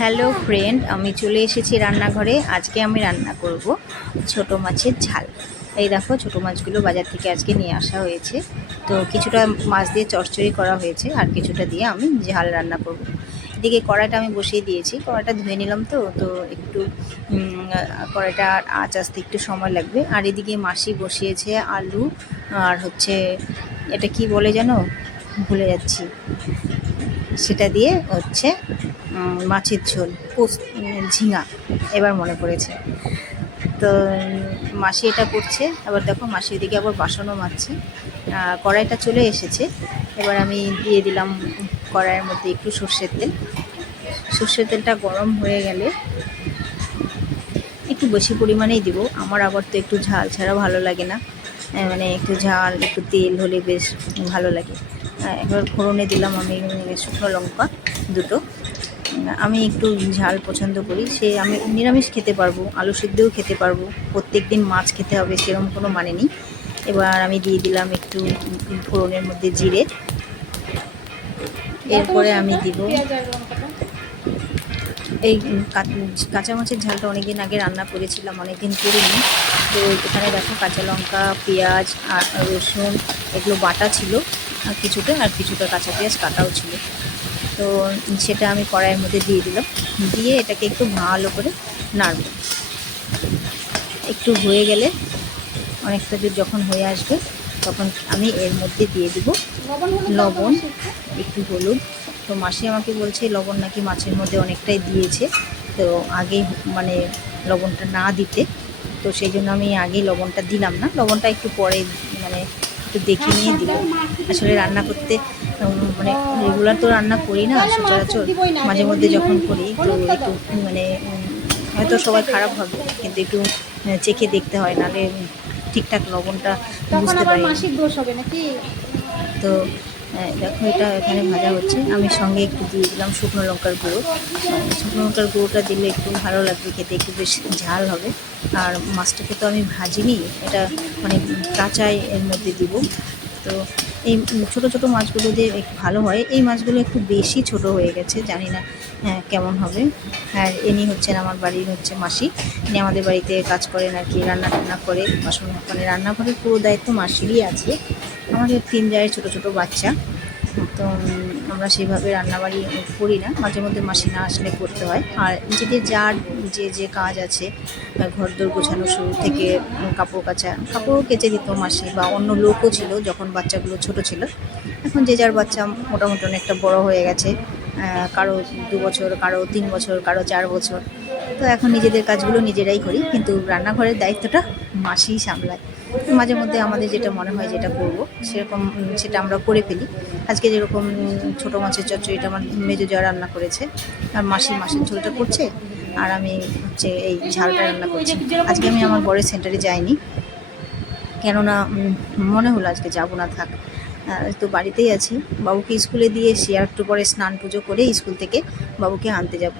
Hello friend, আমি চলে এসেছি রান্নাঘরে। আজকে আমি রান্না করব ছোট মাছের ঝাল। এই দেখো, ছোট মাছগুলো বাজার থেকে আজকে নিয়ে আসা হয়েছে। তো কিছুটা মাছ দিয়ে চচ্চড়ি করা হয়েছে, আর কিছুটা দিয়ে আমি ঝাল রান্না করব। এদিকে কড়াইটা আমি বসিয়ে দিয়েছি, কড়াইটা ধুয়ে নিলাম। তো তো একটু কড়াইটা আঁচ আসতে একটু সময় লাগবে। আর এদিকে মাসি বসিয়েছে আলু আর হচ্ছে, এটা কি বলে যেন, ভুলে যাচ্ছি, সেটা দিয়ে হচ্ছে মাছের ঝোল, ঝিঙা, এবার মনে পড়েছে। তো মাসি এটা করছে। আবার দেখো, মাসি এদিকে আবার বাসনও মাজছে। কড়াইটা চলে এসেছে। এবার আমি দিয়ে দিলাম কড়াইয়ের মধ্যে একটু সর্ষের তেল। সর্ষের তেলটা গরম হয়ে গেলে একটু বেশি পরিমাণেই দিব। আমার আবার তো একটু ঝাল ছাড়া ভালো লাগে না, মানে একটু ঝাল, একটু তেল হলে বেশ ভালো লাগে। এবার ফোড়নে দিলাম আমি শুকনো লঙ্কা দুটো। আমি একটু ঝাল পছন্দ করি, সে আমি নিরামিষ খেতে পারবো, আলু সিদ্ধও খেতে পারবো, প্রত্যেক দিন মাছ খেতে হবে সেরকম কোনো মানে নেই। এবার আমি দিয়ে দিলাম একটু ফোড়নের মধ্যে জিরে। এরপরে আমি দিব এই কাঁচা মাছের ঝালটা অনেক দিন আগে রান্না করেছিলাম, অনেক দিন করিনি। তো এখানে দেখো, কাঁচা লঙ্কা, পেঁয়াজ আর রসুন এগুলো বাটা ছিল, আর কিছুটা কাঁচা পেঁয়াজ কাটাও ছিল। তো সেটা আমি কড়াইয়ের মধ্যে দিয়ে দিলাম। দিয়ে এটাকে একটু ভালো করে নাড়ব। একটু হয়ে গেলে, অনেকটা দূর যখন হয়ে আসবে, তখন আমি এর মধ্যে দিয়ে দিব লবণ, একটু হলুদ। তো মাসি আমাকে বলছে লবণ নাকি মাছের মধ্যে অনেকটাই দিয়েছে, তো আগে মানে লবণটা না দিতে। তো সেই জন্য আমি আগে লবণটা দিলাম না, লবণটা একটু পরে, মানে একটু দেখে নিয়ে দিল। আসলে রান্না করতে মানে রেগুলার তো রান্না করি না সচরাচর, মাঝে মধ্যে যখন করি তো একটু মানে হয়তো সবাই খারাপ হবে, কিন্তু একটু চেখে দেখতে হয়, নাহলে ঠিকঠাক লবণটা বুঝতে পারি। মাসিক দোষ হবে নাকি? তো দেখো, এটা এখানে ভাজা হচ্ছে। আমি সঙ্গে একটু দিয়ে দিলাম শুকনো লঙ্কার গুঁড়ো। শুকনো লঙ্কার গুঁড়োটা দিলে একটু ভালো লাগবে খেতে, একটু বেশ ঝাল হবে। আর মাছটাকে তো আমি ভাজিনি, এটা মানে কাঁচাই এর মধ্যে দিব। তো এই ছোটো ছোটো মাছগুলো দিয়ে একটু ভালো হয়। এই মাছগুলো একটু বেশি ছোট হয়ে গেছে, জানি না কেমন হবে। আর ইনি হচ্ছেন আমার বাড়ির মাসি। ইনি আমাদের বাড়িতে কাজ করেন আর কি, রান্না টান্না করে, বাসন মানে রান্নাঘরের পুরো দায়িত্ব মাসিরই আছে। আমাদের 3 জায়ের ছোটো ছোটো বাচ্চা। তো আমরা সেইভাবে রান্নাবাড়ি করি না, মাঝে মধ্যে মাসি না আসলে করতে হয়। আর নিজেদের যার যে কাজ আছে, ঘরদোর গোছানো শুরু থেকে কাপড় কাচা, কাপড়ও কেচে দিত মাসি, বা অন্য লোকও ছিল যখন বাচ্চাগুলো ছোট ছিল। এখন যে যার বাচ্চা মোটামুটি অনেকটা বড় হয়ে গেছে, কারো 2 বছর, কারো 3 বছর, কারো 4 বছর। তো এখন নিজেদের কাজগুলো নিজেরাই করি, কিন্তু রান্নাঘরের দায়িত্বটা মাসিই সামলায়। মাঝে মধ্যে আমাদের যেটা মনে হয় যেটা করব সেরকম সেটা আমরা করে ফেলি। আজকে যেরকম ছোটো মাছের চচ্চড়িটা আমার মেজো জা রান্না করেছে, আর মাসি মাছের ঝোলটা করছে, আর আমি হচ্ছে এই ঝালটা রান্না করছি। আজকে আমি আমার বরের সেন্টারে যাইনি, কেননা মনে হলো আজকে যাব না, থাক। তো বাড়িতেই আছি, বাবুকে স্কুলে দিয়ে এসে আর একটু পরে স্নান পুজো করে স্কুল থেকে বাবুকে আনতে যাব।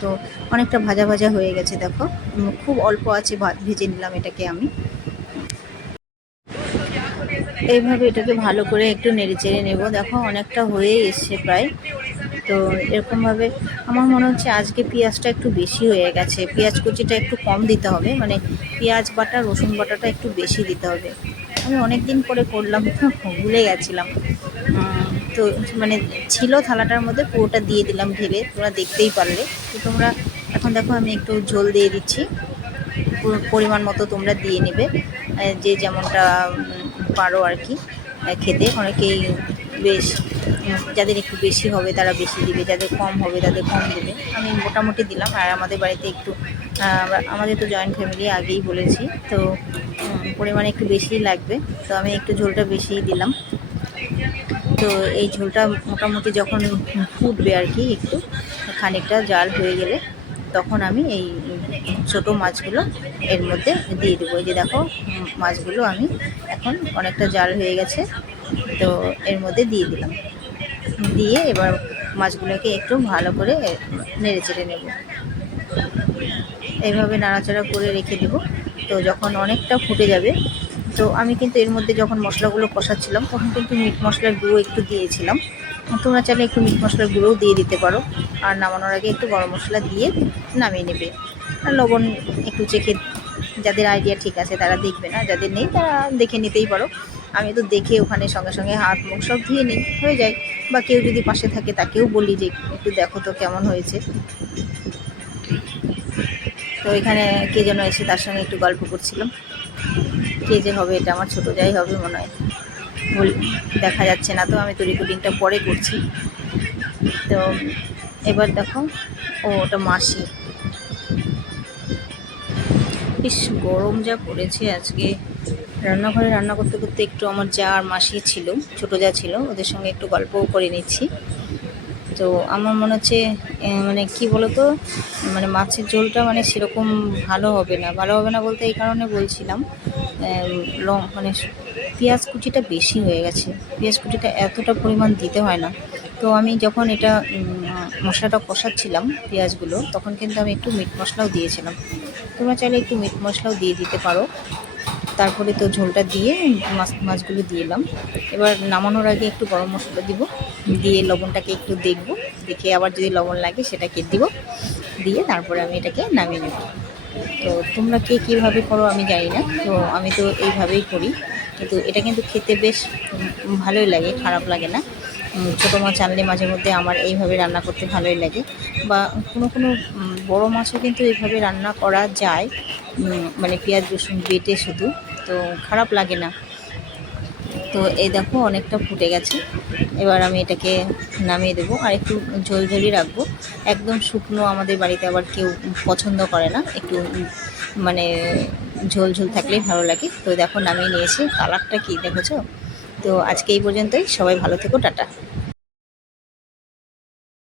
তো অনেকটা ভাজা ভাজা হয়ে গেছে দেখো, খুব অল্প আছে ভেজে নিলাম এটাকে আমি। এইভাবে এটাকে ভালো করে একটু নেড়ে চেড়ে নেব। দেখো, অনেকটা হয়ে এসছে প্রায়। তো এরকমভাবে আমার মনে হচ্ছে আজকে পেঁয়াজটা একটু বেশি হয়ে গেছে, পেঁয়াজ কুচিটা একটু কম দিতে হবে, মানে পেঁয়াজ বাটা রসুন বাটাটা একটু বেশি দিতে হবে। আমি অনেক দিন পরে করলাম তো ভুলে গেছিলাম। তো মানে ছিল থালাটার মধ্যে, পুরোটা দিয়ে দিলাম ঢেলে, তোমরা দেখতেই পারলে। তো তোমরা এখন দেখো, আমি একটু ঝোল দিয়ে দিচ্ছি, পরিমাণ মতো তোমরা দিয়ে নেবে, যে যেমনটা পারো আর কি খেতে। অনেকেই বেশ, যাদের একটু বেশি হবে তারা বেশি দিবে, যাদের কম হবে তাদের কম দেবে। আমি মোটামুটি দিলাম। আর আমাদের বাড়িতে একটু আমাদের তো জয়েন্ট ফ্যামিলি, আগেই বলেছি, তো পরিমাণে একটু বেশিই লাগবে। তো আমি একটু ঝোলটা বেশিই দিলাম। তো এই ঝোলটা মোটামুটি যখন ফুটবে আর কি, একটু খানিকটা জাল হয়ে গেলে, তখন আমি এই ছোটো মাছগুলো এর মধ্যে দিয়ে দেবো। এই যে দেখো, মাছগুলো আমি এখন অনেকটা জাল হয়ে গেছে, তো এর মধ্যে দিয়ে দিলাম। দিয়ে এবার মাছগুলোকে একটু ভালো করে নেড়ে চেড়ে নেব। এইভাবে নাড়াচাড়া করে রেখে দেব। তো যখন অনেকটা ফুটে যাবে, তো আমি কিন্তু এর মধ্যে যখন মশলাগুলো কষাচ্ছিলাম তখন কিন্তু মিট মশলার গুঁড়ো একটু দিয়েছিলাম। তোমরা চাইলে একটু মিট মশলার গুঁড়োও দিয়ে দিতে পারো। আর নামানোর আগে একটু গরম মশলা দিয়ে নামিয়ে নেবে। আর লবণ একটু চেখে, যাদের আইডিয়া ঠিক আছে তারা দেখবে না, যাদের নেই তারা দেখে নিতেই পারো। আমি তো দেখে ওখানে সঙ্গে সঙ্গে হাত মুখ সব ধুয়ে নিই, হয়ে যায়। বা কেউ যদি পাশে থাকে তাকেও বলি যে একটু দেখো তো কেমন হয়েছে। তো এখানে কে যেন এসে তার সঙ্গে একটু গল্প করছিলাম। কে যে হবে, এটা আমার ছোটো যাই হবে মনে হয়, দেখা যাচ্ছে না। তো আমি তো রেকর্ডিংটা পরে করছি। তো এবার দেখো, ওটা মাসি। বেশ গরম যা পড়েছে আজকে। রান্নাঘরে রান্না করতে করতে একটু আমার যা আর মাসি ছিল, ছোটো যা ছিল, ওদের সঙ্গে একটু গল্পও করে নিচ্ছি। তো আমার মনে হচ্ছে মানে কি বলতো, মানে মাছের ঝোলটা মানে সেরকম ভালো হবে না। ভালো হবে না বলতে এই কারণে বলছিলাম, মানে পেঁয়াজ কুচিটা বেশি হয়ে গেছে। পেঁয়াজ কুচিটা এতটা পরিমাণ দিতে হয় না। তো আমি যখন এটা মশলাটা কষাচ্ছিলাম পেঁয়াজগুলো, তখন কিন্তু আমি একটু মিট মশলাও দিয়েছিলাম। তোমরা চাইলে একটু মিট মশলাও দিয়ে দিতে পারো। তারপরে তো ঝোলটা দিয়ে মাছগুলো দিয়ে এলাম। এবার নামানোর আগে একটু গরম মশলা দিব, দিয়ে লবণটাকে একটু দেখব, দেখে আবার যদি লবণ লাগে সেটাকে দিব, দিয়ে তারপরে আমি এটাকে নামিয়ে নেব। তো তোমরা কে কীভাবে করো আমি জানি না, তো আমি তো এইভাবেই করি। কিন্তু এটা কিন্তু খেতে বেশ ভালোই লাগে, খারাপ লাগে না। ছোটো মাছ আনলে মাঝে মধ্যে আমার এইভাবে রান্না করতে ভালোই লাগে। বা কোনো কোনো বড়ো মাছও কিন্তু এইভাবে রান্না করা যায়, মানে পেঁয়াজ রসুন বেটে শুধু, তো খারাপ লাগে না। তো এই দেখো অনেকটা ফুটে গেছে। এবার আমি এটাকে নামিয়ে দেবো, আর একটু ঝোলঝোলই রাখবো। একদম শুকনো আমাদের বাড়িতে আবার কেউ পছন্দ করে না, একটু মানে ঝোল ঝোল থাকলেই ভালো লাগে। তো দেখো নামিয়ে নিয়েছি, কালারটা কি দেখেছো? তো আজকে এই পর্যন্তই, সবাই ভালো থেকো, টাটা।